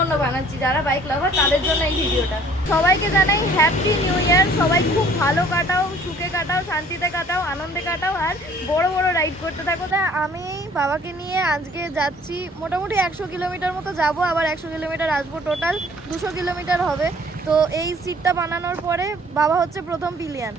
জন্য বানাচ্ছি, যারা বাইক লাভার তাদের জন্য এই ভিডিওটা। সবাইকে জানাই হ্যাপি নিউ ইয়ার। সবাই খুব ভালো কাটাও, সুখে কাটাও, শান্তিতে কাটাও, আনন্দে কাটাও, আর বড় বড় রাইড করতে থাকো। তা আমি বাবাকে নিয়ে আজকে যাচ্ছি মোটামুটি 100 কিলোমিটার মতো যাবো, আবার 100 কিলোমিটার আসবো, টোটাল 200 কিলোমিটার হবে। তো এই সিটটা বানানোর পরে বাবা হচ্ছে প্রথম পিলিয়ান।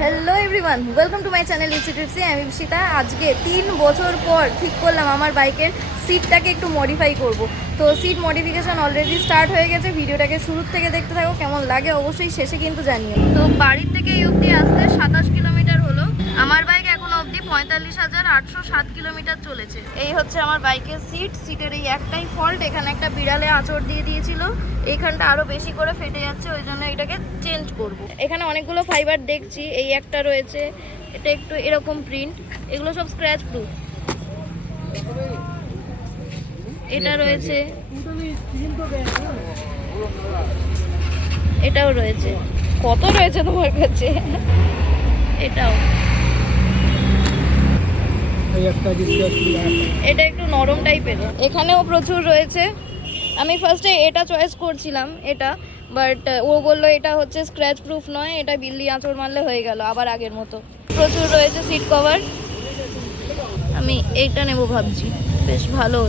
Hello everyone, welcome to my channel itsy tripsy. আমি বিশিতা। আজকে 3 বছর পর ঠিক করলাম আমার বাইকের সিটটাকে একটু মডিফাই করব। তো সিট মডিফিকেশন অলরেডি স্টার্ট হয়ে গেছে। ভিডিওটাকে শুরু থেকে দেখতে থাকো, কেমন লাগে অবশ্যই শেষে কিন্তু জানিও। তো বাড়ির থেকে এই অবধি আসতে 27 কিলোমিটার হলো। আমার বাইক এখনো অবধি 45,807 কিলোমিটার চলেছে। এই হচ্ছে আমার বাইকের সিট। সিটের এই একটাই ফল্ট, এখানে একটা বিড়ালে আঁচড় দিয়ে দিয়েছিল, এইখানটা আরো বেশি করে ফেটে যাচ্ছে, ওই জন্য এটাকে চেঞ্জ করব। এখানে অনেকগুলো ফাইবার দেখছি, এই একটা রয়েছে, এটা একটু এরকম প্রিন্ট, এগুলো সব স্ক্র্যাচ প্রুফ। এটা রয়েছে, এটাও রয়েছে। কত রয়েছে তোমার কাছে? এটাও, এটা একটু নরম টাইপের। এখানেও প্রচুর রয়েছে। আমি ফার্স্টে এটা চয়েস করছিলাম, এটা, বাট ও বললো এটা হচ্ছে স্ক্র্যাচ প্রুফ নয়, এটা বিল্লি আঁচড় মারলে হয়ে গেল আবার আগের মতো। প্রচুর রয়েছে সিট কভার। আমি এইটা নেবো ভাবছি, বেশ ভালো।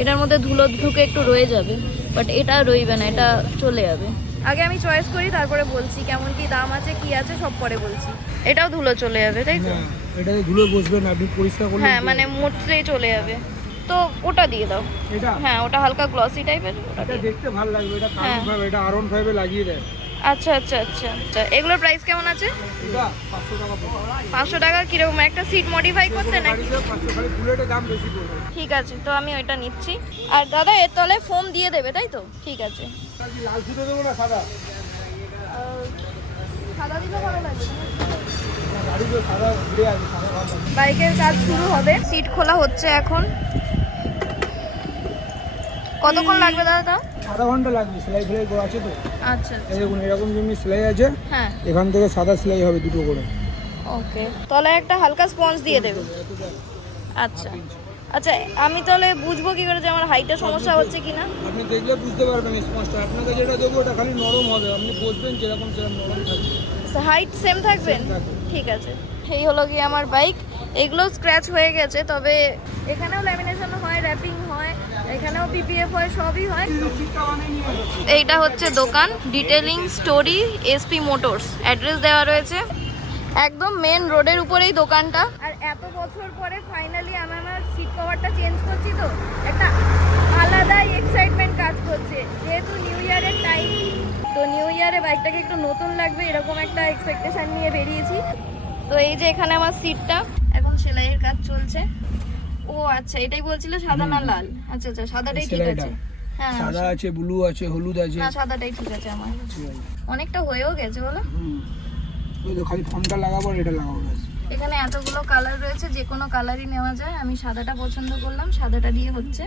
এটার মধ্যে ধুলো ঢুকে একটু রয়ে যাবে, বাট এটা রইবে না, এটা চলে যাবে। আগে আমি চয়েস করি, তারপরে বলছি কেমন কি দাম আছে, কি আছে সব পরে বলছি। এটাও ধুলো চলে যাবে, তাই তো? এটাতে ধুলো বসবে না, আপনি পরিষ্কার করলে। হ্যাঁ, মানে মুছলেই চলে যাবে। তো ওটা দিয়ে দাও। এটা, হ্যাঁ, ওটা হালকা গ্লসি টাইপের। এটা দেখতে ভালো লাগবে। এটা কার্বন ফাইবার, এটা আয়রন ফাইবার লাগিয়ে দেয়। আচ্ছা আচ্ছা আচ্ছা আচ্ছা। এগুলোর প্রাইস কেমন আছে? এটা 500 টাকা পড়বে। 500 টাকা? কিরকম একটা সিট মডিফাই করতে নাকি? 500, খালি বুলেটের দাম বেশি পড়বে। ঠিক আছে, তো আমি ওইটা নিচ্ছি। আর দাদা এর তলায় ফোম দিয়ে দেবে, তাই তো? ঠিক আছে। লাল সুতো দেবো না সাদা? সাদা দিলে ভালো লাগবে। গাড়িতে সাদা ঘুরে আছে, সাদা ভালো লাগবে। বাইকের কাজ শুরু হবে, সিট খোলা হচ্ছে এখন। কতক্ষণ লাগবে দাদা? আধা ঘন্টা লাগবে। সেলাই ফেলাই করা আছে তো। আচ্ছা এই দেখুন, এরকম যেমনি সেলাই আছে, হ্যাঁ, এখান থেকে সাদা সেলাই হবে দুটো করে। ওকে। তলায় একটা হালকা স্পঞ্জ দিয়ে দেবে। আচ্ছা আচ্ছা, আমি তাহলে বুঝবো কি করে যে আমার হাইটের সমস্যা হচ্ছে কিনা? আপনি দেখলে বুঝতে পারবেন স্পষ্ট। আপনাকে যেটা দেবো ওটা খালি নরম হবে, আপনি বসবেন যেরকম সেরকম নরম থাকবে। হাইট সেম থাকবেন? ঠিক আছে। এই হলো কি আমার বাইক। এগুলো স্ক্র্যাচ হয়ে গেছে, তবে এখানেও ল্যামিনেশন হয়, র্যাপিং হয়, এখানেও পিপিএফ হয়, সবই হয়। এইটা হচ্ছে দোকান, detailing story SP motors, address দেওয়া রয়েছে। একদম মেন রোডের উপরেই দোকানটা। আর এত বছর পরে ফাইনালি আমি আমার সিট কভারটা চেঞ্জ করছি, তো একটা আলাদাই এক্সাইটমেন্ট কাজ করছে, যেহেতু নিউ ইয়ারের টাইম। তো নিউ ইয়ারে বাইকটাকে একটু নতুন লাগবে, এরকম একটা এক্সপেকটেশন নিয়ে বেরিয়েছি। তো এই যে এখানে আমার সিটটা, এখন সেলাইয়ের কাজ চলছে। ও আচ্ছা, এটাই বলছিল সাদা না লাল? আচ্ছা আচ্ছা, সাদাটাই ঠিক আছে। হ্যাঁ, সাদা আছে, ব্লু আছে, হলুদ আছে। না সাদাটাই ঠিক আছে আমার। অনেকটা হয়েও গেছে বলো। ওই তো খালি ফর্মটা লাগাবো আর এটা লাগাবো। এখানে এতগুলো কালার রয়েছে, যে কোনো কালারই নেওয়া যায়। আমি সাদাটা পছন্দ করলাম, সাদাটা দিয়ে হচ্ছে।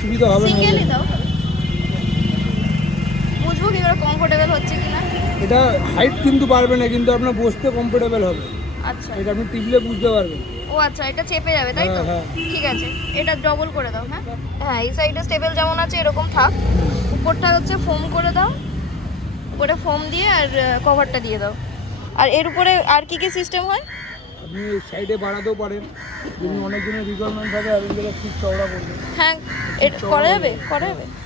সুবিধা হবে না। সিঙ্গেলই দাও, বুঝবো কি করে কমফোর্টেবল হচ্ছে কিনা। এটা হাইট কিন্তু পারবে না, কিন্তু আপনার বসতে কমফোর্টেবল হবে। আচ্ছা, এটা আপনি টিপলে বুঝতে পারবেন। ও আচ্ছা, এটা চেপে যাবে তাই তো? হ্যাঁ। ঠিক আছে, এটা ডবল করে দাও। হ্যাঁ হ্যাঁ, এই সাইডে স্টেবল যেমন আছে এরকম থাক, উপরটা হচ্ছে ফোম করে দাও, উপরে ফোম দিয়ে আর কভারটা দিয়ে দাও। আর এর উপরে আর কি কি সিস্টেম হয়? আপনি সাইডে বাড়াতেও পারেন, যদি অনেকজনের রিকোয়ারমেন্ট থাকে আপনি যেটা সিট চওড়া করবেন। হ্যাঁ, করা যাবে,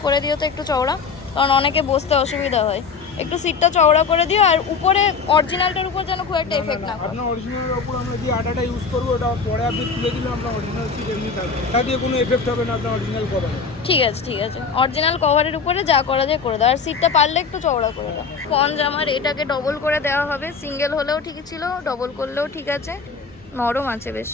করে দিও তো একটু চওড়া, কারণ অনেকে বসতে অসুবিধা হয়। একটু সিটটা চওড়া করে দিও, আর উপরে অরিজিনালটার উপর যেন খুব একটা এফেক্ট না করে। আপনার অরিজিনালের উপর আমরা যে আটাটা ইউজ করবো, ওটা পরে আপনি তুলে দিলে আপনার অরিজিনাল সিট এমনি থাকবে, এটা দিয়ে কোনো এফেক্ট হবে না আপনার অরিজিনাল কভারে। ঠিক আছে ঠিক আছে, অরিজিনাল কভারের উপরে যা করা যায় করে দাও, আর সিটটা পারলে একটু চওড়া করে দাও। স্পঞ্জ আমার এটাকে ডবল করে দেওয়া হবে, সিঙ্গেল হলেও ঠিক ছিল, ডবল করলেও ঠিক আছে, নরম আছে বেশ।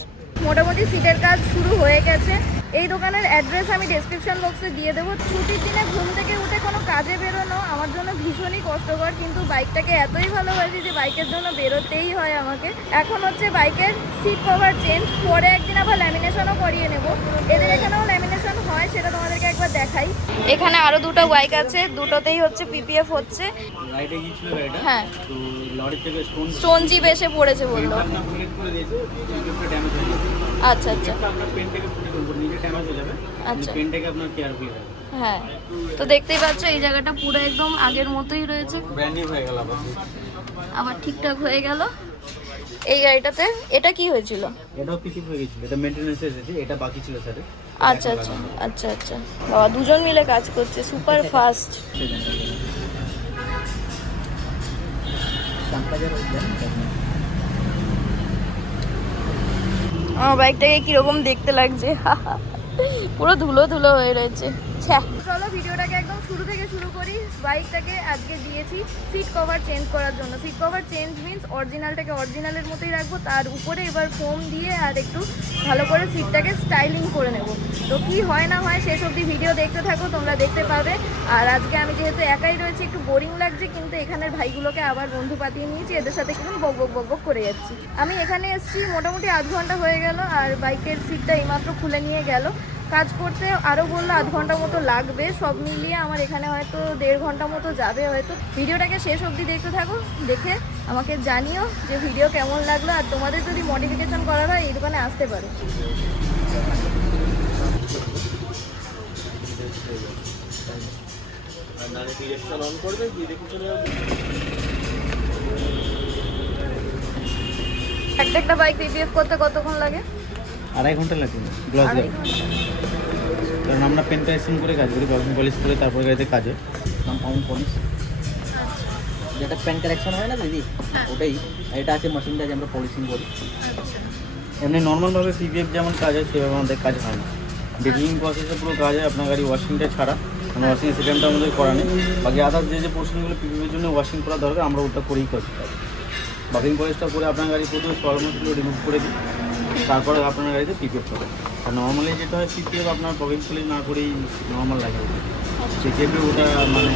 মোটামুটি সিটের কাজ শুরু হয়ে গেছে। এই দোকানের অ্যাড্রেস আমি ডেসক্রিপশন বক্সে দিয়ে দেবো। ছুটির দিনে ঘুম থেকে উঠে এখনো কাজে বেরোনো আমার জন্য ভীষণই কষ্টকর, কিন্তু বাইকটাকে এতই ভালোবাসি যে বাইকের জন্য বেরোতেই হয় আমাকে। এখন হচ্ছে বাইকের সিট কভার চেঞ্জ, পরে একদিন আবার ল্যামিনেশনও করিয়ে নেব। এদের এখানেও ল্যামিনেশন হয়, সেটা তোমাদেরকে একবার দেখাই। এখানে আরো দুটো বাইক আছে, দুটোতেই হচ্ছে পিপিএফ হচ্ছে। রাইডে গিয়েছিল গাড়িটা, হ্যাঁ, তো লরি থেকে স্টোন জিপ এসে পড়েছে বললো। আপনার বুলেট করে দিয়েছে, পেনটা ড্যামেজ হয়ে যাবে। আচ্ছা আচ্ছা, আপনার পেনটাকে পুরো করব, নিজে ড্যামেজ হয়ে যাবে। আচ্ছা। পেনটাকে আপনার কেয়ারফুলি রাখবেন। হ্যাঁ, তো দেখতেই পাচ্ছ এই জায়গাটা পুরো একদম আগের মতোই রয়েছে, ব্র্যান্ড নিউ হয়ে গেল আবার ঠিকঠাক হয়ে গেল। এই গাড়িটাতে এটা কি হয়েছিল? এটাও পিকআপ হয়ে গেছিল, এটা মেইনটেনেন্স এসেছে, এটা বাকি ছিল স্যার। আচ্ছা আচ্ছা আচ্ছা আচ্ছা, বাবা দুজন মিলে কাজ করছে, সুপার ফাস্ট। আমার বাইকটাকে কিরকম দেখতে লাগছে, পুরো ধুলো ধুলো হয়ে রয়েছে। চলো ভিডিওটাকে একদম শুরু থেকে শুরু করি। বাইকটাকে আজকে দিয়েছি সিট কভার চেঞ্জ করার জন্য। সিট কভার চেঞ্জ মিন্স অরিজিনালটাকে অরিজিনালের মতোই রাখবো, তার উপরে এবার ফোম দিয়ে আর একটু ভালো করে সিটটাকে স্টাইলিং করে নেব। তো কি হয় না হয় শেষ অবধি ভিডিও দেখতে থাকো, তোমরা দেখতে পাবে। আর আজকে আমি যেহেতু একাই রয়েছি একটু বোরিং লাগছে, কিন্তু এখানের ভাইগুলোকে আবার বন্ধু পাতিয়ে নিয়েছি, এদের সাথে কিন্তু বক বক বক বক করে যাচ্ছি। আমি এখানে এসেছি মোটামুটি আধ ঘন্টা হয়ে গেল, আর বাইকের সিটটা এইমাত্র খুলে নিয়ে গেল। কাজ করতে আরও বললো আধ ঘন্টা মতো লাগবে, সব মিলিয়ে আমার এখানে হয়তো 1.5 ঘন্টা মতো যাবে হয়তো। ভিডিওটাকে শেষ অবধি দেখতে থাকো, দেখে আমাকে জানিও যে ভিডিও কেমন লাগলো। আর তোমাদের যদি মডিফিকেশন করার হয় এই দোকানে আসতে পারো। একটা বাইক পিপিএফ করতে কতক্ষণ লাগে? 2.5 ঘন্টা লাগে গ্লাস দেওয়া, কারণ আমরা পেন কারেকশন করে কাজ করি, বাকি পলিশ করে তারপরে গাড়িতে কাজ হয়। কম্পাউন্ড পলিশ যেটা পেন কারেকশন হয় না দিদি, ওটাই। এটা আছে মেশিনটা যে আমরা পলিশিং করি। এমনি নর্মালভাবে পিপিএফ যেমন কাজ হয় সেভাবে আমাদের কাজ হয় না। ডিটেলিং প্রসেসে পুরো কাজ হয় আপনার গাড়ি ওয়াশিংটা ছাড়া, মানে ওয়াশিং সিস্টেমটা আমাদের করা নেই। বাকি আদার্স যে পোর্শনগুলো পিপিএফের জন্য ওয়াশিং করা দরকার আমরা ওটা করেই করতে পারি। বাকিং পলিশটা করে আপনার গাড়ি প্রথমে সলমসগুলো রিমুভ করে দিই, তারপরে আপনার গাড়িতে পিপিএফ করে। আর নর্মালি যেটা হয় পিপিএফ আপনার বাকিং পলিশ না করেই নর্মাল লাগে। পিপিএফে ওটা মানে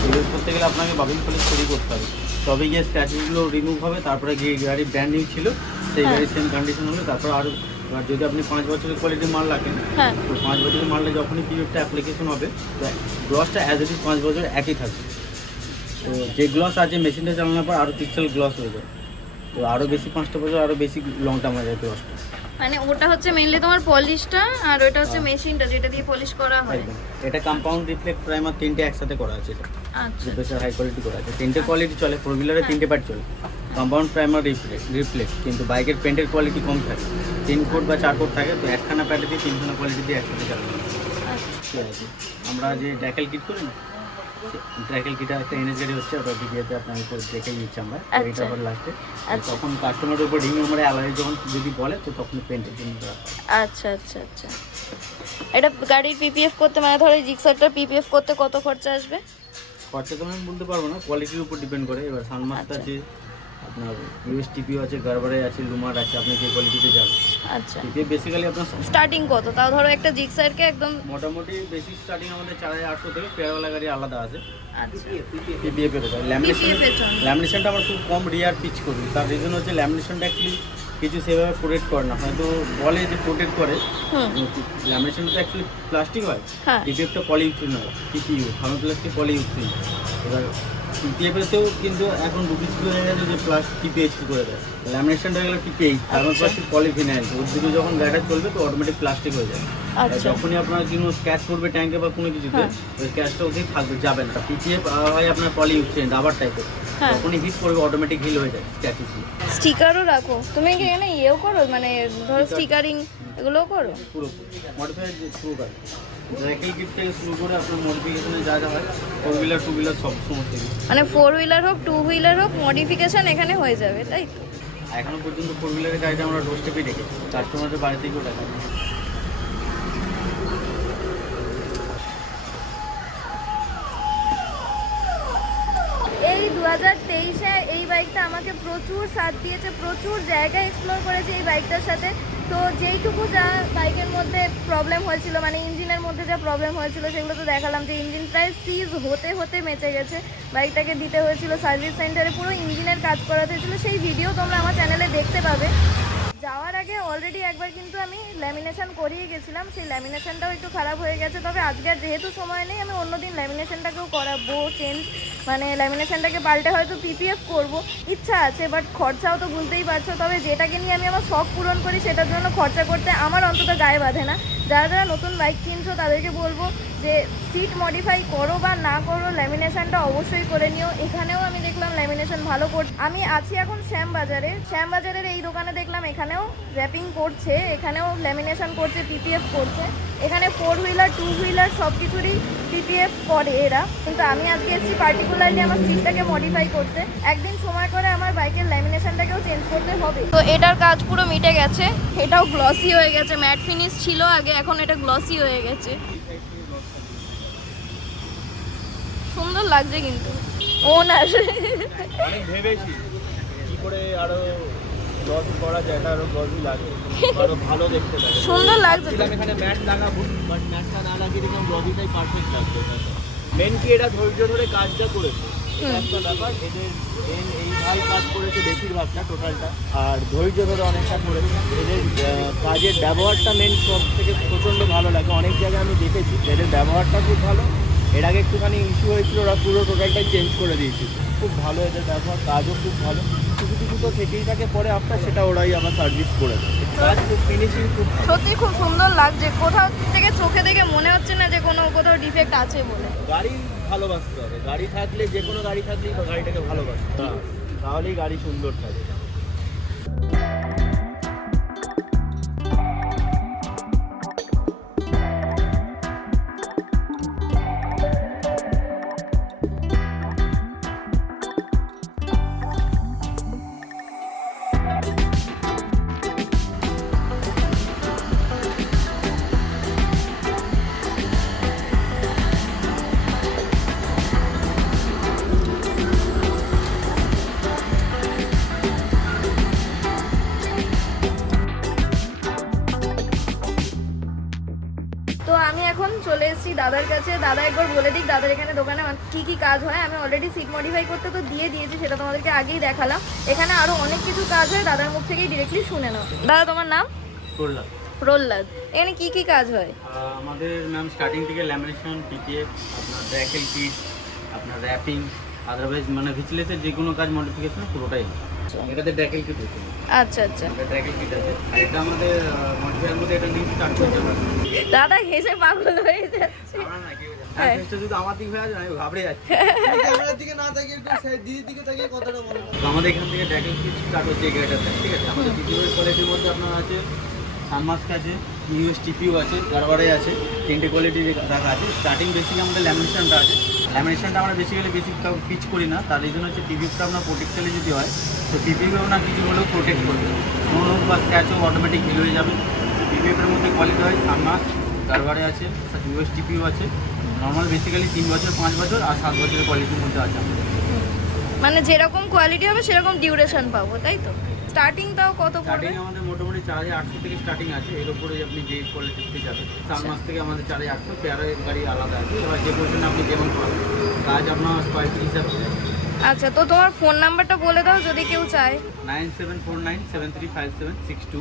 পিপিএফ করতে গেলে আপনাকে বাকিং পলিশ করেই করতে হবে, তবে গিয়ে স্ক্র্যাচেসগুলো রিমুভ হবে। তারপরে গিয়ে গাড়ি ব্র্যান্ড নিউ ছিল সেই গাড়ির সেম কন্ডিশন হলে তারপর আরও। এবার যদি আপনি 5 বছরের কোয়ালিটির মাল রাখেন, তো 5 বছরের মালটা যখনই পিপিএফটা অ্যাপ্লিকেশন হবে, তো গ্লসটা অ্যাজ ইট ইজ 5 বছর একই থাকবে। তো যে গ্লস আছে মেশিনটা চালানোর পর আরও পিক্সেল গ্লস হয়ে যায়, তো আরও বেশি 5টা বছর আরও বেশি লং টার্ম হয়ে যায় গ্লসটা। মানে ওটা হচ্ছে মেইনলি তোমার পলিশটা, আর ওটা হচ্ছে মেশিনটা যেটা দিয়ে পলিশ করা হয়। এটা কম্পাউন্ড রিফ্লেক্ট প্রাইমার 3টে একসাথে করা আছে। এটা আচ্ছা, প্রেসার হাই কোয়ালিটি করা আছে, 3টে কোয়ালিটি চলে। 4 হুইলারে 3টে পার্ট চলে, কম্পাউন্ড প্রাইমার রিফ্লেক্ট। কিন্তু বাইকের পেন্টের কোয়ালিটি কম থাকে, 3 কোট বা 4 কোট থাকে, তো একখানা প্যাডে দিয়ে 3খানা কোয়ালিটি দিয়ে একসাথে চালানো ঠিক আছে। আমরা যে ড্যাকেল কিট করি না, ড্যাকেল কিটা একটা এনএস গাড়ি হচ্ছে, ওটা ভিডিওতে আপনাকে দেখে নিচ্ছি আমরা। এটা আবার লাস্টে তখন কাস্টমারের উপর রিং নম্বরে অ্যালারি যখন যদি বলে, তো তখন পেন্টের জন্য করা হয়। আচ্ছা আচ্ছা আচ্ছা। এটা গাড়ির পিপিএফ করতে মানে ধরো জিক্সারটা পিপিএফ করতে কত খরচা আসবে? খরচা তো আমি বলতে পারবো না, কোয়ালিটির উপর ডিপেন্ড করে। এবার সানমাস্টার আছে, আপনার ইউএসটিপিও আছে, গারবারে আছে, লুমার আছে, আপনি যে কোয়ালিটিতে যাবেন। আচ্ছা, পিপিএফ বেসিক্যালি আপনার স্টার্টিং কত তাও ধরো একটা জিক্সারকে একদম? মোটামুটি বেসিক স্টার্টিং আমাদের 4800 থেকে ফেয়ারওয়ালা গাড়ি আলাদা আছে। আচ্ছা, পিপিএফ এর উপর ল্যামিনেশনটা আমরা খুব কম রিয়ার পিচ করি। তার রিজন হচ্ছে ল্যামিনেশনটা অ্যাকচুয়ালি কিছু সেভাবে প্রোটেক্ট করে না, হয়তো বলে যে প্রোটেক্ট করে, ল্যামিনেশনটা অ্যাকচুয়ালি প্লাস্টিক হয়, পিপিএফটা পলিইউথিন হয়, পিপিইউ থার্মোপ্লাস্টিক পলিইউথিন। এবার পিপিএফেতেও কিন্তু এখন দুপিস হয়ে গেছে যে পিপিএইচসি করে দেয়, ল্যামিনেশনটা গেলে পিপিএইচ থার্মোপ্লাস্টিক পলিফিনাইল। ওর দিকে যখন গাড়িটা চলবে তো অটোমেটিক প্লাস্টিক হয়ে যায়। যখনই আপনার কোনো স্ক্র্যাচ করবে ট্যাঙ্কে বা কোনো কিছুতে, ওই স্ক্র্যাচটা ওতেই থাকবে, যাবে না। পিপিএফ হয় আপনার পলিইউথিন রাবার টাইপের, যখনই হিট করবে অটোমেটিক হিল হয়ে যায় স্ক্র্যাচেস। স্টিকারও রাখো তুমি কি এখানে? ইয়েও করো মানে ধরো স্টিকারিং এগুলোও করো? পুরো মডিফাইড পুরো কাজ, সাইকেল কিট থেকে শুরু করে আপনার মডিফিকেশনে যা যা হয়, 4 হুইলার 2 হুইলার সব সমস্ত মানে 4 হুইলার হোক 2 হুইলার হোক মডিফিকেশন এখানে হয়ে যাবে, তাই তো? এখনো পর্যন্ত 4 হুইলারের গাড়িটা আমরা ডোর স্টেপে রেখেছি, কাস্টমারের বাড়ি থেকেও দেখা যায়। এই 2023-এ এই বাইকটা আমাকে প্রচুর সাথ দিয়েছে, প্রচুর জায়গা এক্সপ্লোর করেছে এই বাইকটার সাথে। তো যেইটুকু যা বাইকের মধ্যে প্রবলেম হয়েছিল, মানে ইঞ্জিনের মধ্যে যা প্রবলেম হয়েছিল সেগুলো তো দেখালাম, যে ইঞ্জিন প্রায় সিজ হতে হতে মেচে গেছে, বাইকটাকে দিতে হয়েছিল সার্ভিস সেন্টারে, পুরো ইঞ্জিনের কাজ করাতে হয়েছিল। সেই ভিডিও তোমরা আমার চ্যানেলে দেখতে পাবে। যাওয়ার আগে অলরেডি একবার কিন্তু আমি ল্যামিনেশন করিয়ে গেছিলাম, সেই ল্যামিনেশনটাও একটু খারাপ হয়ে গেছে। তবে আজকে আর যেহেতু সময় নেই, আমি অন্যদিন ল্যামিনেশনটাকেও করাবো চেঞ্জ, মানে ল্যামিনেশনটাকে পাল্টে হয়তো পিপিএফ করব, ইচ্ছা আছে, বাট খরচাও তো বুঝতেই পারছো। তবে যেটাকে নিয়ে আমি আমার শখ পূরণ করি সেটার জন্য খরচা করতে আমার অন্তত গায়ে বাঁধে না। যারা যারা নতুন বাইক কিনছো তাদেরকে বলবো যে সিট মডিফাই করো বা না করো, ল্যামিনেশনটা অবশ্যই করে নিও। এখানেও আমি দেখলাম ল্যামিনেশন ভালো করছে। আমি আছি এখন শ্যামবাজারের এই দোকানে দেখলাম এখানেও র্যাপিং করছে, এখানেও ল্যামিনেশন করছে, পিপিএফ করছে। এখানে 4 হুইলার 2 হুইলার সব কিছুরই পিপিএফ করে এরা, কিন্তু আমি আজকে এসেছি পার্টিকুলারলি আমার সিটটাকে মডিফাই করতে। একদিন সময় করে আমার বাইকের ল্যামিনেশনটাকেও চেঞ্জ করতে হবে। তো এটার কাজ পুরো মিটে গেছে, এটাও গ্লসি হয়ে গেছে, ম্যাট ফিনিশ ছিল আগে, এখন এটা গ্লসি হয়ে গেছে। সুন্দর লাগছে কিন্তু ওনার। অনেক ভেবেছি কি করে আরো গ্লস করা যায়, এটা আরো গ্লসি লাগে, আরো ভালো দেখতে লাগে। সুন্দর লাগছে। ভাবছিলাম এখানে ম্যাট লাগাবো, বাট ম্যাটটা না লাগিয়ে দেখলাম গ্লসিটাই পারফেক্ট লাগবে। মেন কি এটা ধৈর্য ধরে কাজটা করেছে, এটা একটা ব্যাপার। এদের এই ভাই কাজ করেছে বেশিরভাগটা, টোটালটা, আর ধৈর্য ধরে অনেকটা করেছে। এদের কাজের ব্যবহারটা মেন সব থেকে প্রচণ্ড ভালো লাগে। অনেক জায়গায় আমি দেখেছি এদের ব্যবহারটা খুব ভালো। এর আগে একটুখানি ইস্যু হয়েছিল, ওরা পুরো টোটালটাই চেঞ্জ করে দিয়েছিল। খুব ভালো এদের ব্যবহার, কাজও খুব ভালো। কিছু কিছু তো থেকেই থাকে, পরে আফটার সেটা ওরাই আবার সার্ভিস করে দেয়। কাজ খুব ফিনিশিং খুব ভালো। সত্যি খুব সুন্দর লাগছে, কোথাও থেকে চোখে দেখে মনে হচ্ছে না যে কোথাও ডিফেক্ট আছে বলে। গাড়ি ভালোবাসতে হবে, গাড়ি থাকলে, যে কোনো গাড়ি থাকলেই বা গাড়িটাকে ভালোবাসতে হবে, তাহলেই গাড়ি সুন্দর থাকে। তো আমি এখন চলে এসেছি দাদার কাছে। দাদা একবার বলে দিক দাদার এখানে দোকানে কি কি কাজ হয়। আমি অলরেডি সিট মডিফাই করতে তো দিয়ে দিয়েছি, সেটা তোমাদেরকে আগেই দেখালাম। এখানে আরো অনেক কিছু কাজ হয়, দাদার মুখ থেকেই ডিরেক্টলি শুনে নাও। দাদা তোমার নাম? প্রহ্লাদ। এখানে কি কি কাজ হয়? আমাদের ম্যাম স্টার্টিং থেকে ল্যামিনেশন, পিপিএফ, আপনার ড্যাকেল কিট, আপনার র্যাপিং, আদারওয়াইজ মানে ভিচলেসের যে কোনো কাজ মডিফিকেশন পুরোটাই হয়। এটাতে ড্যাকেল কিট আছে। আচ্ছা আচ্ছা, এটা ড্যাকেল কিট আছে, আর এটা আমাদের মডিফায়ার মধ্যে এটা নিয়ে স্টার্ট করতে আমরা। দাদা হেসে পাগল হয়ে যাচ্ছে। আমরা না কেউ হ্যাঁ। শুধু আমার দিক হয়ে আছে, আমি ঘাবড়ে যাচ্ছি। ক্যামেরার দিকে না তাকিয়ে একটু দিদির দিকে তাকিয়ে কথাটা বলো। তো আমাদের এখান থেকে ড্যাকেল কিট স্টার্ট হচ্ছে এই গাড়িটাতে, ঠিক আছে। আমাদের পিপিএফ কোয়ালিটির মধ্যে আপনার আছে সানমাস্ক আছে, ইউএসটিপিও আছে, গারবারে আছে, 3টে কোয়ালিটি রাখা আছে। স্টার্টিং বেসিক আমাদের ল্যামিনেশনটা আছে। ল্যামিনেশনটা আমরা বেসিক্যালি বেসিক পিচ করি না, তার রিজন হচ্ছে পিপিএফটা আপনার প্রোটেক্টালে যদি হয় তো পিপিএফও না কিছু হলেও প্রোটেক্ট করবে, কোনো হোক বা স্ক্র্যাচ হোক অটোমেটিক হিল হয়ে যাবে। পিপিএফের মধ্যে কোয়ালিটি হয় সানমাস্ক, গারবারে আছে, ইউএসটিপিও আছে। নর্মাল বেসিক্যালি 3 বছর, 5 বছর আর 7 বছরের কোয়ালিটির মধ্যে আছে আমাদের। মানে যেরকম কোয়ালিটি হবে সেরকম ডিউরেশন পাবো, তাই তো? স্টার্টিংটাও কত পড়বে? স্টার্টিং আমাদের মোটামুটি 4800 থেকে স্টার্টিং আছে। এর উপরে আপনি যে কোয়ালিটিতে যাবেন, 4 মাস থেকে আমাদের 4800, পেয়ারের গাড়ি আলাদা আছে। এবার যে পোর্শনে আপনি যেমন পাবেন, কাজ আপনার স্কোয়ার ফিট হিসাবে। আচ্ছা, তো তোমার ফোন নাম্বারটা বলে দাও যদি কেউ চায়। 9749735762।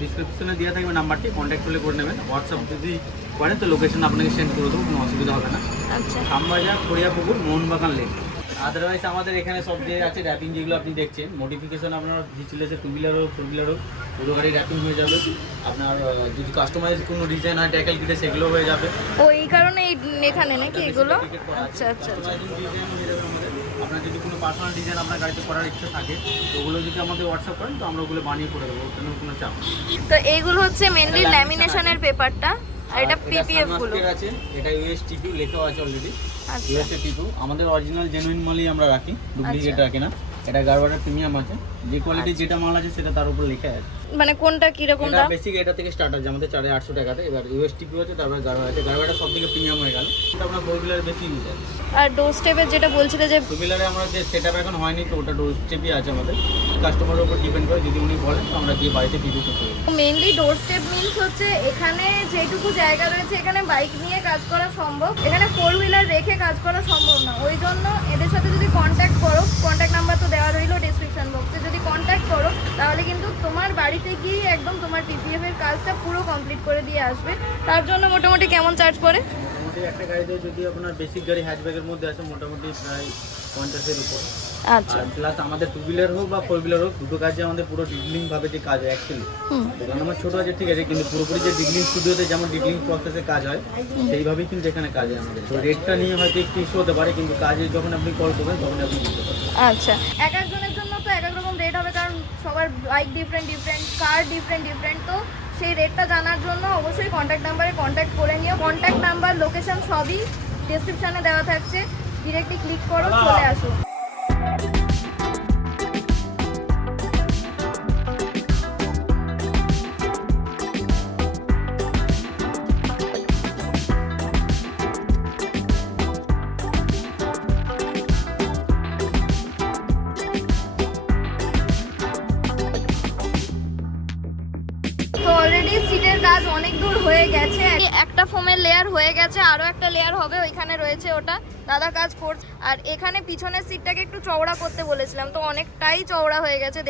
ডিসক্রিপশনে দেওয়া থাকবে নাম্বারটি, কন্ট্যাক্ট করে নেবেন। হোয়াটসঅ্যাপ যদি করেন তো লোকেশন আপনাকে সেন্ড করে দেবো, কোনো অসুবিধা হবে না। আচ্ছা, খামবাজার, খড়িয়াপুকুর, মোহনবাগান লেন। আদারওয়াইজ আমাদের এখানে সব যে আছে র্যাপিং যেগুলো আপনি দেখছেন, মডিফিকেশন আপনার ভিচুলেসে 2 হুইলার হোক 4 হুইলার হোক পুরো গাড়ি র্যাপিং হয়ে যাবে। আপনার যদি কাস্টমাইজ কোনো ডিজাইন হয় ড্যাকেল কিটে সেগুলো হয়ে যাবে। ও এই কারণে এখানে নাকি এগুলো? আচ্ছা আচ্ছা আচ্ছা। কাস্টমাইজিং ডিজাইন হয়ে যাবে আমাদের। আপনার যদি কোনো পার্সোনাল ডিজাইন আপনার গাড়িতে করার ইচ্ছা থাকে তো ওগুলো যদি আমাদের হোয়াটসঅ্যাপ করেন তো আমরা ওগুলো বানিয়ে করে দেবো, ওখানে কোনো চাপ নেই। তো এইগুলো হচ্ছে মেনলি ল্যামিনেশনের পেপারটা, আর এটা পিপিএফ গুলো আছে। এটা ইউএসটিপি লেখাও আছে অলরেডি। আচ্ছা ইউএসটিপি আমাদের অরিজিনাল জেনুইন মালই আমরা রাখি, ডুপ্লিকেট রাখি না। এটা গারবারের প্রিমিয়াম আছে। যে কোয়ালিটি যেটা মাল আছে সেটা তার উপর লেখা আছে। মানে কোনটা কিরকম এটা দাম? বেসিক এটা থেকে স্টার্ট আছে আমাদের 850 টাকাতে। এবার ইউএসটিপি আছে, তারপরে গাড়ো আছে। গাড়োটা সব থেকে প্রিমিয়াম হয়ে গেল, এটা আপনার ফোর হুইলার বেশি ইউজ আছে। আর ডোর স্টেপের যেটা বলছিলে যে টু হুইলারে আমরা যে সেটআপ এখন হয়নি, তো ওটা ডোর স্টেপই আছে আমাদের। কাস্টমারের উপর ডিপেন্ড করে, যদি উনি বলেন তো আমরা গিয়ে বাড়িতে দিয়ে দিতে পারি। মেইনলি ডোর স্টেপ মিন্স হচ্ছে এখানে যেটুকু জায়গা রয়েছে এখানে বাইক নিয়ে কাজ করা সম্ভব, এখানে ফোর হুইলার রেখে কাজ করা সম্ভব না। ওই জন্য এদের সাথে যদি কন্ট্যাক্ট করো, কন্ট্যাক্ট নাম্বার তো দেওয়া রইলো ডেসক্রিপশন বক্সে, যদি কন্ট্যাক্ট করো তাহলে কিন্তু তোমার বাড়িতে গিয়ে একদম তোমার পিপিএফ এর কাজটা পুরো কমপ্লিট করে দিয়ে আসবে। তার জন্য মোটামুটি কেমন চার্জ পড়ে? মোটামুটি একটা গাড়িতে যদি আপনার বেসিক গাড়ি হ্যাচব্যাগের মধ্যে আছে মোটামুটি প্রায় 50-এর উপর। আচ্ছা, আর প্লাস আমাদের টু হুইলার হোক বা ফোর হুইলার হোক, দুটো কাজে আমাদের পুরো ডিগলিং ভাবে যে কাজ হয় অ্যাকচুয়ালি। দোকান আমার ছোট আছে ঠিক আছে, কিন্তু পুরোপুরি যে ডিগলিং স্টুডিওতে যেমন ডিগলিং প্রসেসে কাজ হয় সেইভাবেই কিন্তু এখানে কাজ হয় আমাদের। তো রেটটা নিয়ে হয়তো একটু ইস্যু হতে পারে, কিন্তু কাজে যখন আপনি কল করবেন তখন আপনি বুঝতে পারবেন। আচ্ছা, এক একজনের জন্য তো এক এক রকম রেট হবে, কারণ সবার বাইক ডিফারেন্ট, কার ডিফারেন্ট। তো সেই রেটটা জানার জন্য অবশ্যই কন্ট্যাক্ট নাম্বারে কন্ট্যাক্ট করে নিও। কন্ট্যাক্ট নাম্বার, লোকেশন সবই ডেসক্রিপশনে দেওয়া থাকছে, ডিরেক্টলি ক্লিক করো, চলে আসো। তো অলরেডি সিটের কাজ অনেক দূর হয়ে গেছে, একটা ফোমের লেয়ার হয়ে গেছে, আরো একটা লেয়ার হবে, ওইখানে রয়েছে, ওটা দাদা কাজ করছে। আর এখানে পিছনের সিটটাকে একটু চওড়া করতে বলেছিলাম, তো অনেকটাই চওড়া হয়ে গেছে,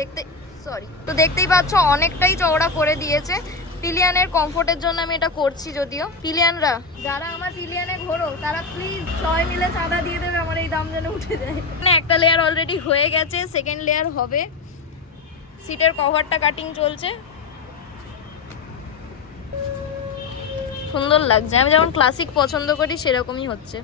তো দেখতেই পাচ্ছ অনেকটাই চওড়া করে দিয়েছে। পিলিয়ানের কমফোর্টের জন্য আমি এটা করছি। যদিও পিলিয়ানরা যারা আমার পিলিয়ানে ঘোরো তারা প্লিজ সবাই মিলে চাঁদা দিয়ে দেবে, আমার এই দাম যেন উঠে যায়। একটা লেয়ার অলরেডি হয়ে গেছে, সেকেন্ড লেয়ার হবে। সিটের কভারটা কাটিং চলছে, সুন্দর লাগছে। আমি যেমন ক্লাসিক পছন্দ করি সেরকমই হচ্ছে।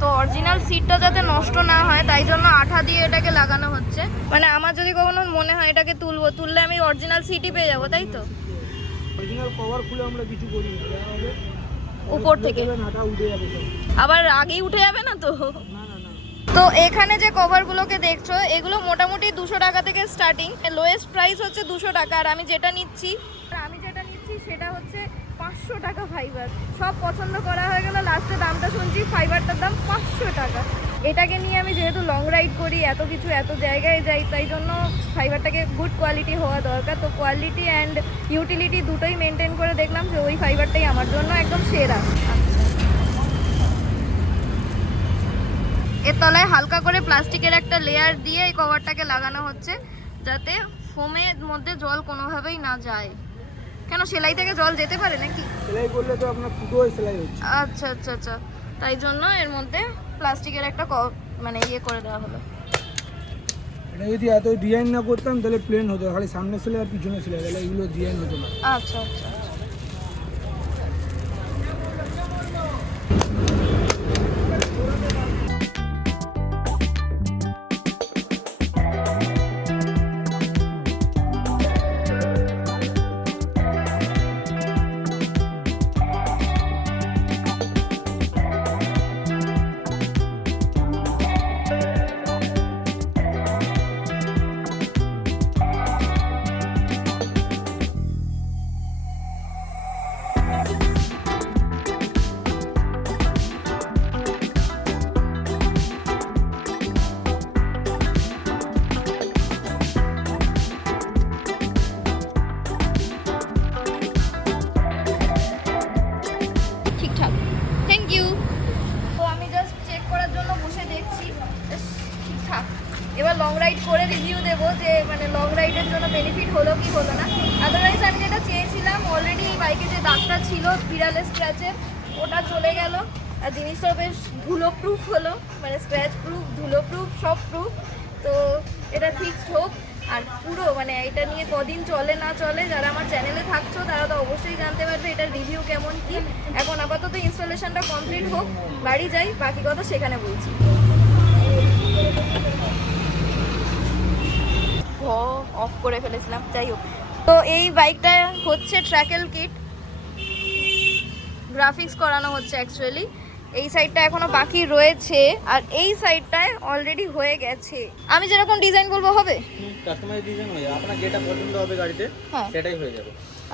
তো অরিজিনাল সিটটা যাতে নষ্ট না হয় তাই জন্য আঠা দিয়ে এটাকে লাগানো হচ্ছে। মানে আমার যদি কখনো মনে হয় এটাকে তুললে আমি অরিজিনাল সিটই পেয়ে যাবো, তাই তো? অরিজিনাল কভার খুলে আমরা কিছু করি না, উপর থেকে নাটা উঠে যাবে সব। আবার আগেই উঠে যাবে না তো? না না না। তো এখানে যে কভারগুলোকে দেখছো এগুলো মোটামুটি 200 টাকা থেকে স্টার্টিং, লোয়েস্ট প্রাইস হচ্ছে 200 টাকা। আর আমি যেটা নিচ্ছি সেটা হচ্ছে 500 টাকা ফাইবার। সব পছন্দ করা হয়ে গেল, লাস্টে দামটা শুনছি ফাইবারটার দাম 500 টাকা। এটাকে নিয়ে আমি যেহেতু লং রাইড করি, এত কিছু এত জায়গায় যাই, তাই জন্য ফাইবারটাকে গুড কোয়ালিটি হওয়া দরকার। তো কোয়ালিটি অ্যান্ড ইউটিলিটি দুটোই মেনটেন করে দেখলাম যে ওই ফাইবারটাই আমার জন্য একদম সেরা। এর তলায় হালকা করে প্লাস্টিকের একটা লেয়ার দিয়ে এই কভারটাকে লাগানো হচ্ছে, যাতে ফোমের মধ্যে জল কোনোভাবেই না যায়। কেন, সেলাই থেকে জল যেতে পারে নাকি? সেলাই করলে তো আপনার পুরোই সেলাই হচ্ছে। আচ্ছা আচ্ছা আচ্ছা, তাই জন্য এর মধ্যে প্লাস্টিকের একটা মানে ইয়ে করে দেওয়া হলো। এটা যদি এত ডিজাইন না করতাম তাহলে প্লেন হতো, খালি সামনে সেলাই আর পিছনে সেলাই, তাহলে এগুলো ডিজাইন হতো না। আচ্ছা আচ্ছা আচ্ছা। ঠিকঠাক, থ্যাংক ইউ। তো আমি জাস্ট চেক করার জন্য বসে দেখছি, ঠিকঠাক। এবার লং রাইড করে রিভিউ দেবো যে মানে লং রাইডের জন্য বেনিফিট হলো কি হলো না। আদারওয়াইজ আমি যেটা চেয়েছিলাম, অলরেডি এই বাইকে যে দাগটা ছিল বিড়ালের স্ক্র্যাচের, ওটা চলে গেল। আর জিনিসটা বেশ ধুলো প্রুফ হলো, মানে স্ক্র্যাচ প্রুফ, ধুলো প্রুফ, সব প্রুফ। তো এটা ফিক্সড হোক। আর পুরো মানে এটা নিয়ে কদিন চলে না চলে, যারা আমার চ্যানেলে থাকছো তারা তো অবশ্যই জানতে পারবে এটার রিভিউ কেমন কি। এখন আপাতত ইনস্টলেশনটা কমপ্লিট হোক, বাড়ি যাই, বাকি কথা সেখানে বলছি। অফ করে ফেলেছিলাম, যাই হোক। তো এই বাইকটা হচ্ছে ট্র্যাকেল কিট। গ্রাফিক্স করানো হচ্ছে অ্যাকচুয়ালি। এই সাইডটা এখনো বাকি রয়েছে আর এই সাইডটায় অলরেডি হয়ে গেছে। আমি যেরকম ডিজাইন বলবো হবে, কাস্টমাইজ ডিজাইন হয়ে যাবে, আপনার যেটা পছন্দ হবে গাড়িতে হ্যাঁ। সেটাই হয়ে যাবে।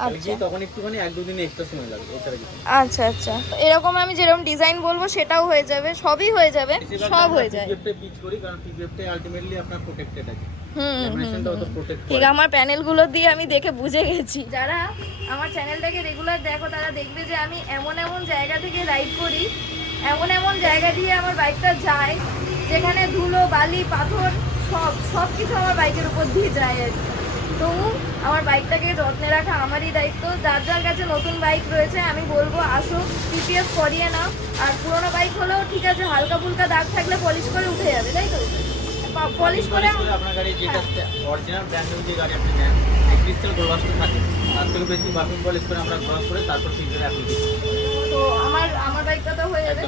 আচ্ছা তখন একটুখানি 1-2 দিন এক্সট্রা সময় লাগবে, এছাড়া কিছু না। আচ্ছা আচ্ছা, এরকম আমি যেরকম ডিজাইন বলবো সেটাও হয়ে যাবে, সবই হয়ে যাবে, সব হয়ে যায়। পিপিএফটা পিচ করি কারণ পিপিএফটা আলটিমেটলি আপনার প্রোটেক্টেড আছে। হুম ল্যামিনেশনটা অত প্রোটেক্ট ঠিক, আমার প্যানেলগুলো দিয়ে আমি দেখে বুঝে গেছি। যারা আমার চ্যানেলটাকে রেগুলার দেখো তারা দেখবে যে আমি এমন এমন জায়গা থেকে রাইড করি, এমন এমন জায়গা দিয়ে আমার বাইকটা যায় যেখানে ধুলো বালি পাথর সব কিছু আমার বাইকের উপর দিয়ে যায় আর কি। তো আমার বাইকটাকে যত্নে রাখা আমারই দায়িত্ব। যার যার কাছে নতুন বাইক রয়েছে আমি বলবো আসো পিপিএফ করিয়ে নাও। আর পুরোনো বাইক হলেও ঠিক আছে, হালকা ফুলকা দাগ থাকলে পলিশ করে উঠে যাবে, তাই তো? পলিশ করে আপনার গাড়ি যেটা অরিজিনাল ব্র্যান্ড নিউ যে গাড়ি আপনি নেন, ক্রিস্টাল গ্লাসটা থাকে, তার থেকে বেশি বাকিং পলিশ করে আমরা গ্লাস করে তারপর ফিল্টারে অ্যাপ্লিকেশন। তো আমার বাইকটা তো হয়ে যাবে,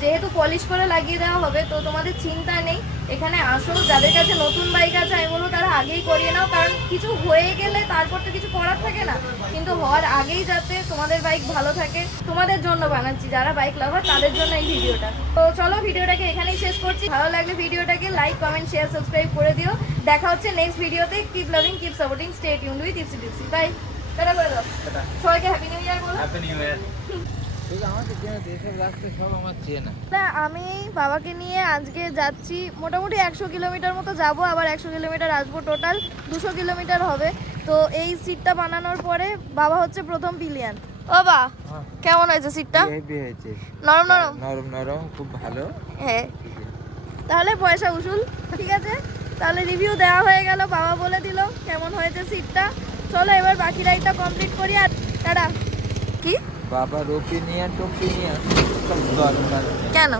যেহেতু পলিশ করে লাগিয়ে দেওয়া হবে। তো তোমাদের চিন্তা নেই, এখানে আসো। যাদের কাছে নতুন বাইক আছে আমি বলবো তারা আগেই করিয়ে নাও, কারণ কিছু হয়ে গেলে তারপর তো কিছু করার থাকে না, কিন্তু হওয়ার আগেই যাতে তোমাদের বাইক ভালো থাকে তোমাদের জন্য বানাচ্ছি, যারা বাইক লাভার তাদের জন্য এই ভিডিওটা। তো চলো ভিডিওটাকে এখানেই শেষ করছি। ভালো লাগলে ভিডিওটাকে লাইক কমেন্ট শেয়ার সাবস্ক্রাইব করে দিও। দেখা হচ্ছে নেক্সট ভিডিওতে। Keep loving keep supporting, stay tuned with tipsy tipsy. Bye, tata করে দাও সবাইকে, হ্যাপি নিউ ইয়ার বলো। Happy new year. না আমি বাবাকে নিয়ে আজকে যাচ্ছি, মোটামুটি 100 কিলোমিটার মতো যাব, আবার 100 কিলোমিটার আসবো, টোটাল 200 কিলোমিটার হবে। তো এই সিটটা বানানোর পরে বাবা হচ্ছে প্রথম পিলিয়ান। ও বা কেমন হয়েছে সিটটা? নরম নরম নরম নরম খুব ভালো। হ্যাঁ, তাহলে পয়সা উসুল। ঠিক আছে, তাহলে রিভিউ দেওয়া হয়ে গেল, বাবা বলে দিল কেমন হয়েছে সিটটা। চলো এবার বাকি রাইডটা কমপ্লিট করি। আর টাটা। কি বাবার ওপিনিয়ন দরকার কেন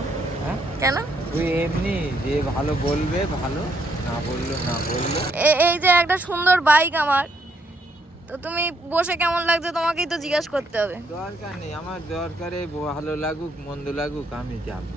হ্যাঁ? কেন? তুই এমনি যে ভালো বলবে ভালো, না বললো না বললো। এই যে একটা সুন্দর বাইক আমার, তো তুমি বসে কেমন লাগছে তোমাকেই তো জিজ্ঞাসা করতে হবে। দরকার নেই আমার, দরকারে ভালো লাগুক মন্দ লাগুক আমি যাবো।